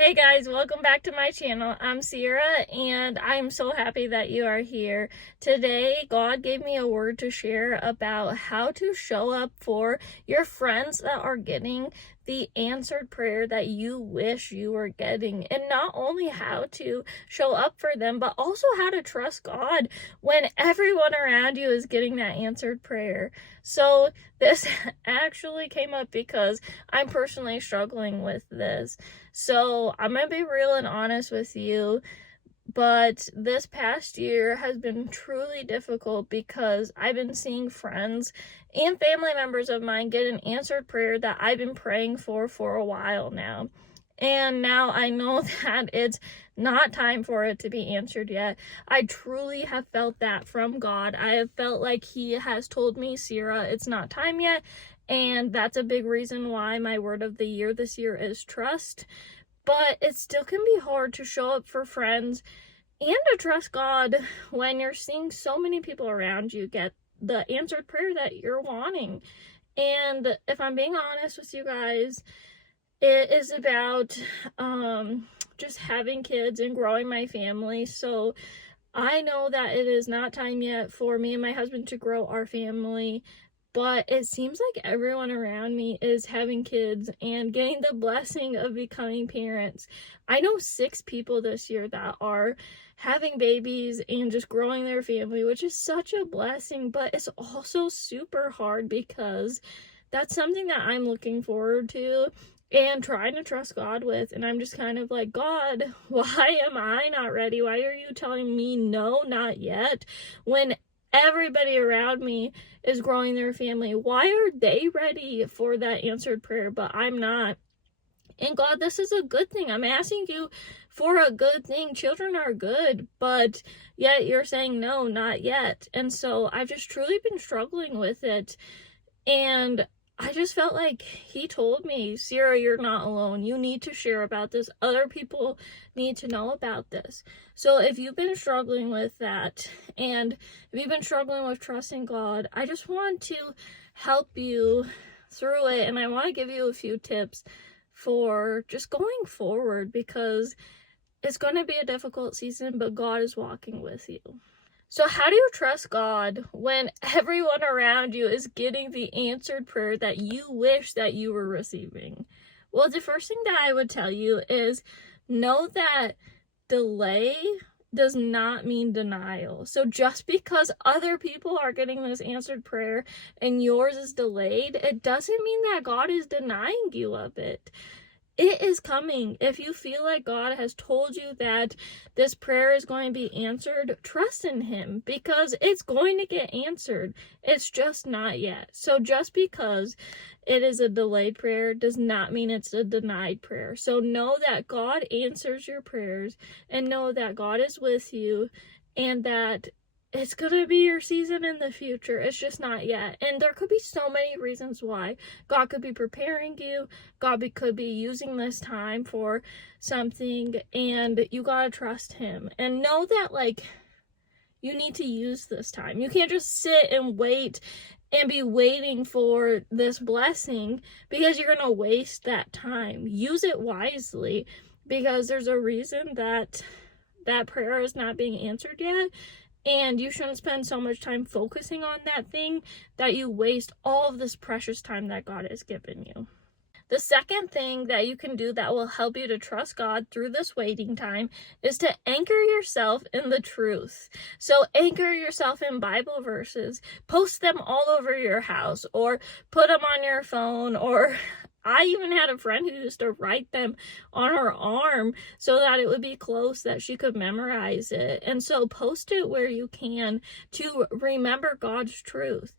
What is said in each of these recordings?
Hey guys, welcome back to my channel. I'm Sierra and I'm so happy that you are here. Today, God gave me a word to share about how to show up for your friends that are getting the answered prayer that you wish you were getting. And not only how to show up for them, but also how to trust God when everyone around you is getting that answered prayer. So this actually came up because I'm personally struggling with this. So I'm going to be real and honest with you, but this past year has been truly difficult because I've been seeing friends and family members of mine get an answered prayer that I've been praying for a while now. And now I know that it's not time for it to be answered yet. I truly have felt that from God. I have felt like He has told me, Sierra, it's not time yet. And that's a big reason why my word of the year this year is trust. But it still can be hard to show up for friends and to trust God when you're seeing so many people around you get the answered prayer that you're wanting. And if I'm being honest with you guys, it is about just having kids and growing my family. So I know that it is not time yet for me and my husband to grow our family, but it seems like everyone around me is having kids and getting the blessing of becoming parents. I know 6 people this year that are having babies and just growing their family, which is such a blessing, but it's also super hard because that's something that I'm looking forward to and trying to trust God with. And I'm just kind of like, God, why am I not ready? Why are you telling me no, not yet, when everybody around me is growing their family? Why are they ready for that answered prayer, but I'm not? And God, this is a good thing. I'm asking you for a good thing. Children are good, but yet you're saying no, not yet. And so I've just truly been struggling with it. And I just felt like He told me, Sierra, you're not alone. You need to share about this. Other people need to know about this. So if you've been struggling with that, and if you've been struggling with trusting God, I just want to help you through it. And I want to give you a few tips for just going forward, because it's going to be a difficult season, but God is walking with you. So how do you trust God when everyone around you is getting the answered prayer that you wish that you were receiving? Well, the first thing that I would tell you is know that delay does not mean denial. So just because other people are getting this answered prayer and yours is delayed, it doesn't mean that God is denying you of it. It is coming. If you feel like God has told you that this prayer is going to be answered, trust in Him, because it's going to get answered. It's just not yet. So just because it is a delayed prayer does not mean it's a denied prayer. So know that God answers your prayers, and know that God is with you, and that it's going to be your season in the future. It's just not yet. And there could be so many reasons why. God could be preparing you. God could be using this time for something, and you got to trust Him. And know that, like, you need to use this time. You can't just sit and wait and be waiting for this blessing, because you're going to waste that time. Use it wisely, because there's a reason that that prayer is not being answered yet. And you shouldn't spend so much time focusing on that thing that you waste all of this precious time that God has given you. The second thing that you can do that will help you to trust God through this waiting time is to anchor yourself in the truth. So anchor yourself in Bible verses, post them all over your house, or put them on your phone, or I even had a friend who used to write them on her arm so that it would be close, that she could memorize it. And so post it where you can to remember God's truth.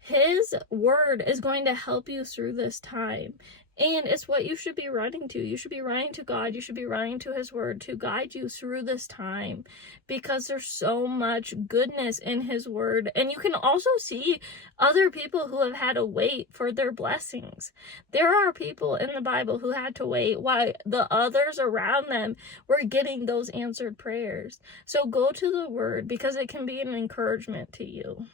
His word is going to help you through this time. And it's what you should be running to. You should be running to God. You should be running to His word to guide you through this time, because there's so much goodness in His word. And you can also see other people who have had to wait for their blessings. There are people in the Bible who had to wait while the others around them were getting those answered prayers. So go to the word, because it can be an encouragement to you.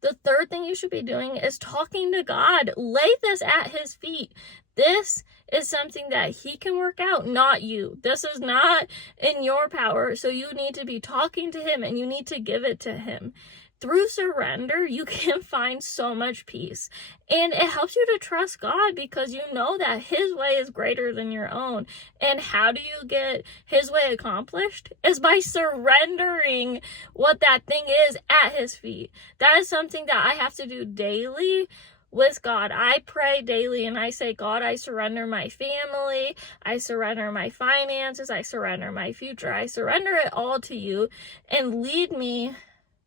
The third thing you should be doing is talking to God. Lay this at His feet. This is something that he can work out, not you. This is not in your power. So you need to be talking to him and you need to give it to him. Through surrender, you can find so much peace. And it helps you to trust God because you know that his way is greater than your own. And how do you get his way accomplished? Is by surrendering what that thing is at his feet. That is something that I have to do daily with God. I pray daily and I say, God, I surrender my family, I surrender my finances, I surrender my future, I surrender it all to you, and lead me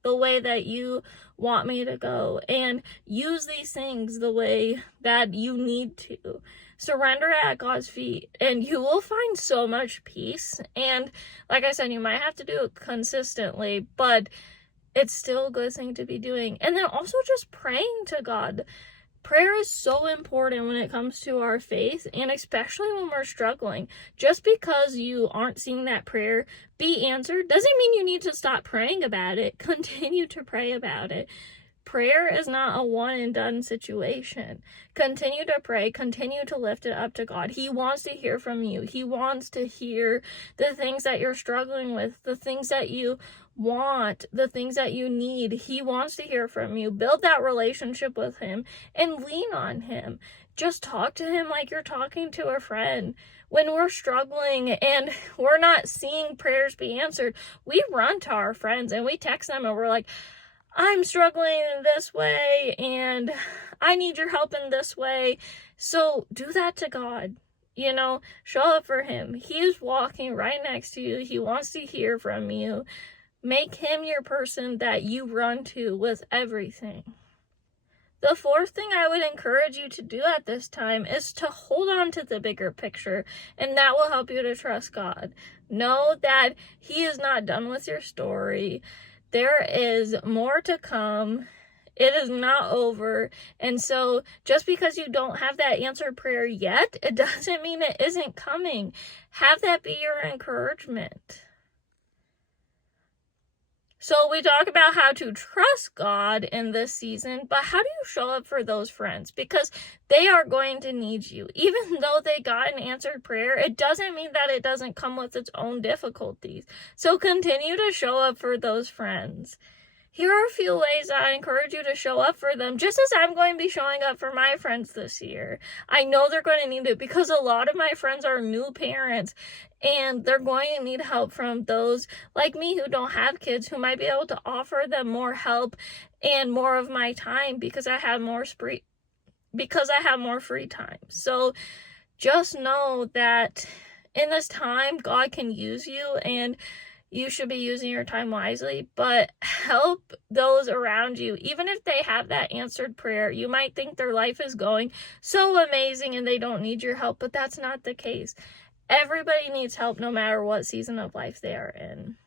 the way that you want me to go, and use these things the way that you need to. Surrender at God's feet and you will find so much peace. And like I said, you might have to do it consistently, but it's still a good thing to be doing. And then also just praying to God. Prayer is so important when it comes to our faith, and especially when we're struggling. Just because you aren't seeing that prayer be answered doesn't mean you need to stop praying about it. Continue to pray about it. Prayer is not a one and done situation. Continue to pray, continue to lift it up to God. He wants to hear from you. He wants to hear the things that you're struggling with, the things that you want, the things that you need. He wants to hear from you. Build that relationship with him and lean on him. Just talk to him like you're talking to a friend. When we're struggling and we're not seeing prayers be answered, we run to our friends and we text them and we're like, I'm struggling in this way and I need your help in this way. So do that to God. Show up for him. He's walking right next to you. He wants to hear from you. Make him your person that you run to with everything. The fourth thing I would encourage you to do at this time is to hold on to the bigger picture, and that will help you to trust God. Know that he is not done with your story. There is more to come. It is not over. And so just because you don't have that answered prayer yet, it doesn't mean it isn't coming. Have that be your encouragement. So we talk about how to trust God in this season, but how do you show up for those friends? Because they are going to need you. Even though they got an answered prayer, it doesn't mean that it doesn't come with its own difficulties. So continue to show up for those friends. Here are a few ways I encourage you to show up for them, just as I'm going to be showing up for my friends this year. I know they're going to need it because a lot of my friends are new parents and they're going to need help from those like me who don't have kids, who might be able to offer them more help and more of my time because I have more free time. So just know that in this time, God can use you and you should be using your time wisely, but help those around you. Even if they have that answered prayer, you might think their life is going so amazing and they don't need your help, but that's not the case. Everybody needs help no matter what season of life they are in.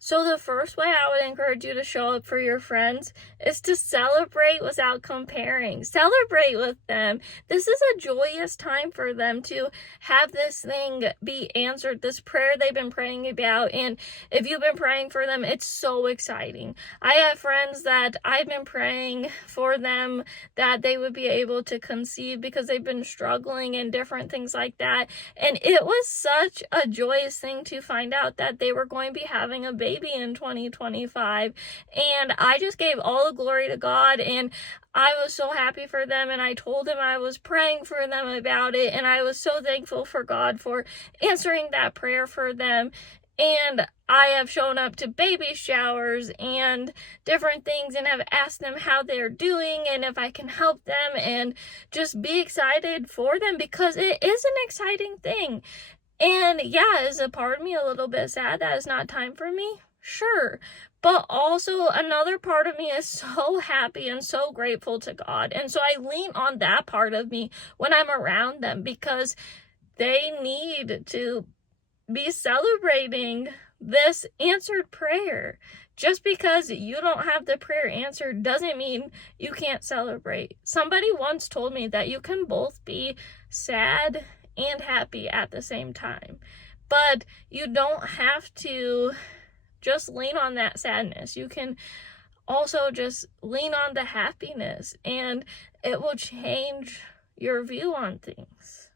So the first way I would encourage you to show up for your friends is to celebrate without comparing. Celebrate with them. This is a joyous time for them to have this thing be answered, this prayer they've been praying about. And if you've been praying for them, it's so exciting. I have friends that I've been praying for them that they would be able to conceive because they've been struggling and different things like that. And it was such a joyous thing to find out that they were going to be having a baby in 2025, and I just gave all the glory to God, and I was so happy for them, and I told them I was praying for them about it, and I was so thankful for God for answering that prayer for them. And I have shown up to baby showers and different things and have asked them how they're doing and if I can help them, and just be excited for them because it is an exciting thing. And yeah, is a part of me a little bit sad that it's not time for me? Sure. But also another part of me is so happy and so grateful to God. And so I lean on that part of me when I'm around them because they need to be celebrating this answered prayer. Just because you don't have the prayer answered doesn't mean you can't celebrate. Somebody once told me that you can both be sad and happy at the same time, but you don't have to just lean on that sadness. You can also just lean on the happiness, and it will change your view on things.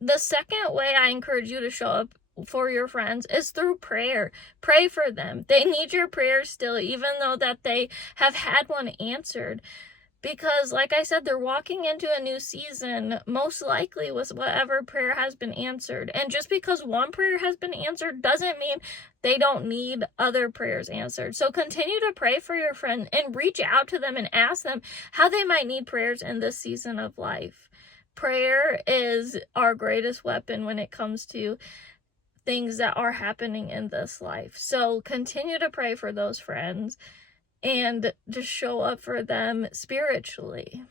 The second way I encourage you to show up for your friends is through prayer. Pray for them. They need your prayers still, even though that they have had one answered. Because, like I said, they're walking into a new season, most likely with whatever prayer has been answered. And just because one prayer has been answered doesn't mean they don't need other prayers answered. So continue to pray for your friend and reach out to them and ask them how they might need prayers in this season of life. Prayer is our greatest weapon when it comes to things that are happening in this life. So continue to pray for those friends and just show up for them spiritually.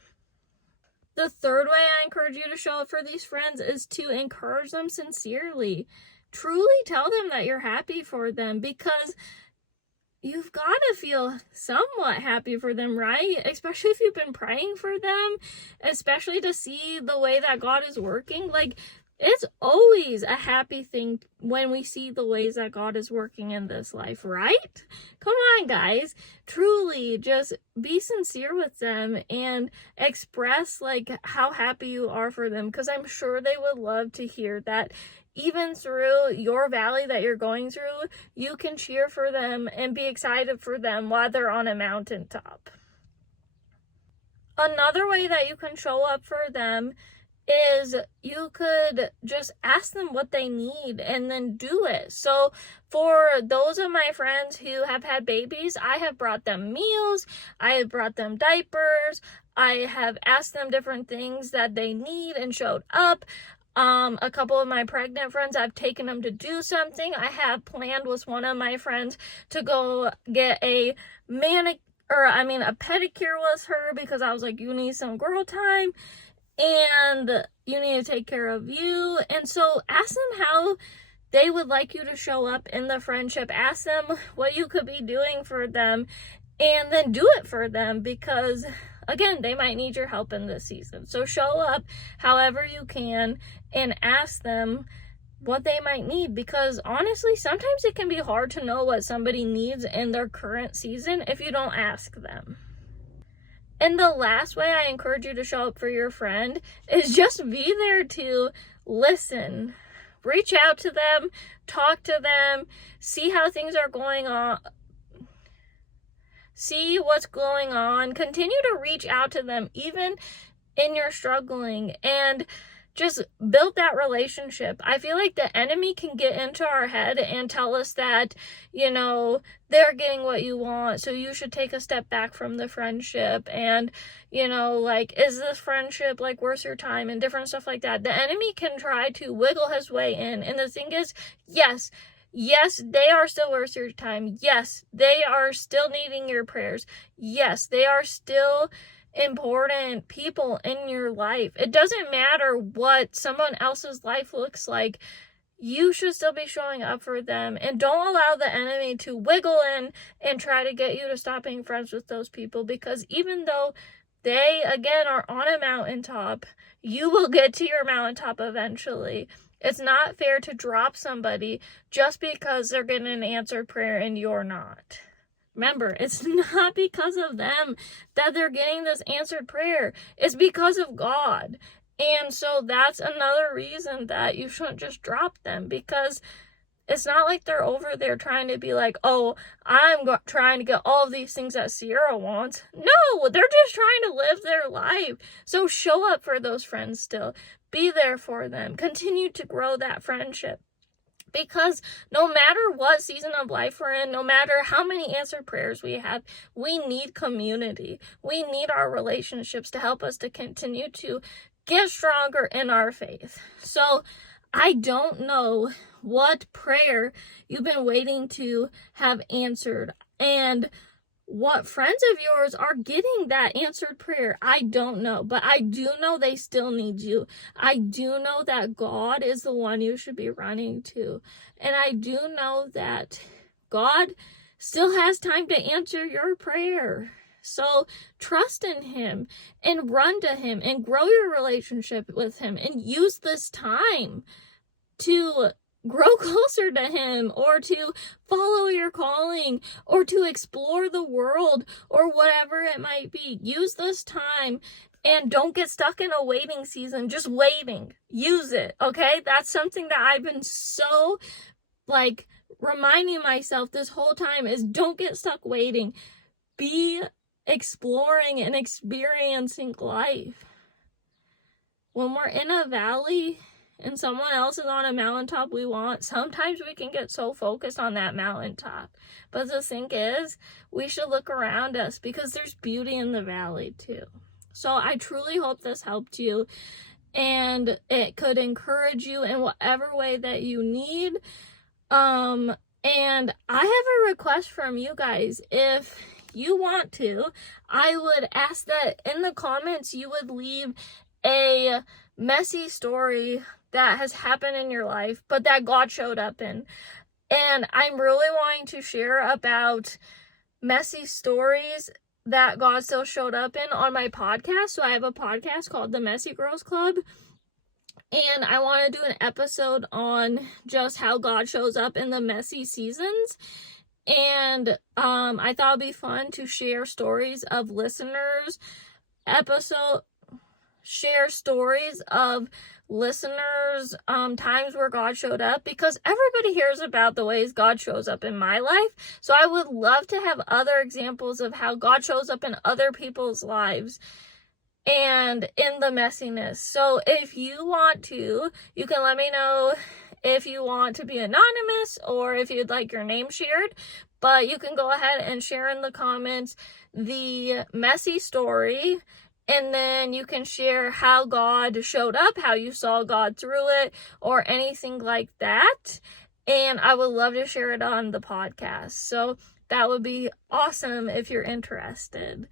The third way I encourage you to show up for these friends is to encourage them sincerely. Truly tell them that you're happy for them, because you've got to feel somewhat happy for them, right? Especially if you've been praying for them, especially to see the way that God is working. Like, it's always a happy thing when we see the ways that God is working in this life, right? Come on, guys. Truly, just be sincere with them and express like how happy you are for them, because I'm sure they would love to hear that even through your valley that you're going through, you can cheer for them and be excited for them while they're on a mountaintop. Another way that you can show up for them is you could just ask them what they need and then do it. So for those of my friends who have had babies, I have brought them meals, I have brought them diapers, I have asked them different things that they need and showed up. A couple of my pregnant friends, I've taken them to do something. I have planned with one of my friends to go get a pedicure with her, because I was like, you need some girl time and you need to take care of you. And so ask them how they would like you to show up in the friendship. Ask them what you could be doing for them, and then do it for them, because again, they might need your help in this season. So show up however you can and ask them what they might need, because honestly, sometimes it can be hard to know what somebody needs in their current season if you don't ask them. And the last way I encourage you to show up for your friend is just be there to listen. Reach out to them, talk to them, see how things are going on. See what's going on. Continue to reach out to them even in your struggling, and just build that relationship. I feel like the enemy can get into our head and tell us that, they're getting what you want, so you should take a step back from the friendship, and, is this friendship, worth your time, and different stuff like that. The enemy can try to wiggle his way in, and the thing is, yes, they are still worth your time. Yes, they are still needing your prayers. Yes, they are still important people in your life. It doesn't matter what someone else's life looks like. You should still be showing up for them, and don't allow the enemy to wiggle in and try to get you to stop being friends with those people, because even though they, again, are on a mountaintop, you will get to your mountaintop eventually. It's not fair to drop somebody just because they're getting an answered prayer and you're not. Remember, it's not because of them that they're getting this answered prayer. It's because of God. And so that's another reason that you shouldn't just drop them, because it's not like they're over there trying to be like, oh, I'm trying to get all of these things that Sierra wants. No, they're just trying to live their life. So show up for those friends still. Be there for them. Continue to grow that friendship. Because no matter what season of life we're in, no matter how many answered prayers we have, we need community. We need our relationships to help us to continue to get stronger in our faith. So I don't know what prayer you've been waiting to have answered, and what friends of yours are getting that answered prayer. I don't know, but I do know they still need you. I do know that God is the one you should be running to. And I do know that God still has time to answer your prayer. So trust in Him and run to Him and grow your relationship with Him, and use this time to grow closer to Him, or to follow your calling, or to explore the world, or whatever it might be. Use this time And don't get stuck in a waiting season, just waiting. Use it, okay? That's something that I've been so, like, reminding myself this whole time is don't get stuck waiting. Be exploring and experiencing life. When we're in a valley and someone else is on a mountaintop sometimes we can get so focused on that mountaintop. But the thing is, we should look around us because there's beauty in the valley too. So I truly hope this helped you and it could encourage you in whatever way that you need. And I have a request from you guys. If you want to, I would ask that in the comments you would leave a messy story that has happened in your life, but that God showed up in. And I'm really wanting to share about messy stories that God still showed up in on my podcast. So I have a podcast called The Messy Girls Club. And I want to do an episode on just how God shows up in the messy seasons. And I thought it'd be fun to share stories of listeners, share stories of listeners, times where God showed up, because everybody hears about the ways God shows up in my life. So I would love to have other examples of how God shows up in other people's lives and in the messiness. So if you want to, you can let me know if you want to be anonymous or if you'd like your name shared. But you can go ahead and share in the comments the messy story, and then you can share how God showed up, how you saw God through it, or anything like that. And I would love to share it on the podcast. So that would be awesome if you're interested.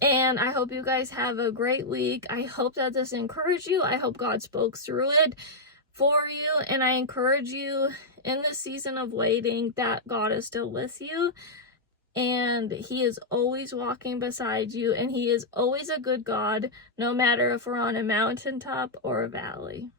And I hope you guys have a great week. I hope that this encouraged you. I hope God spoke through it for you. And I encourage you in the season of waiting that God is still with you. And He is always walking beside you. And He is always a good God, no matter if we're on a mountaintop or a valley.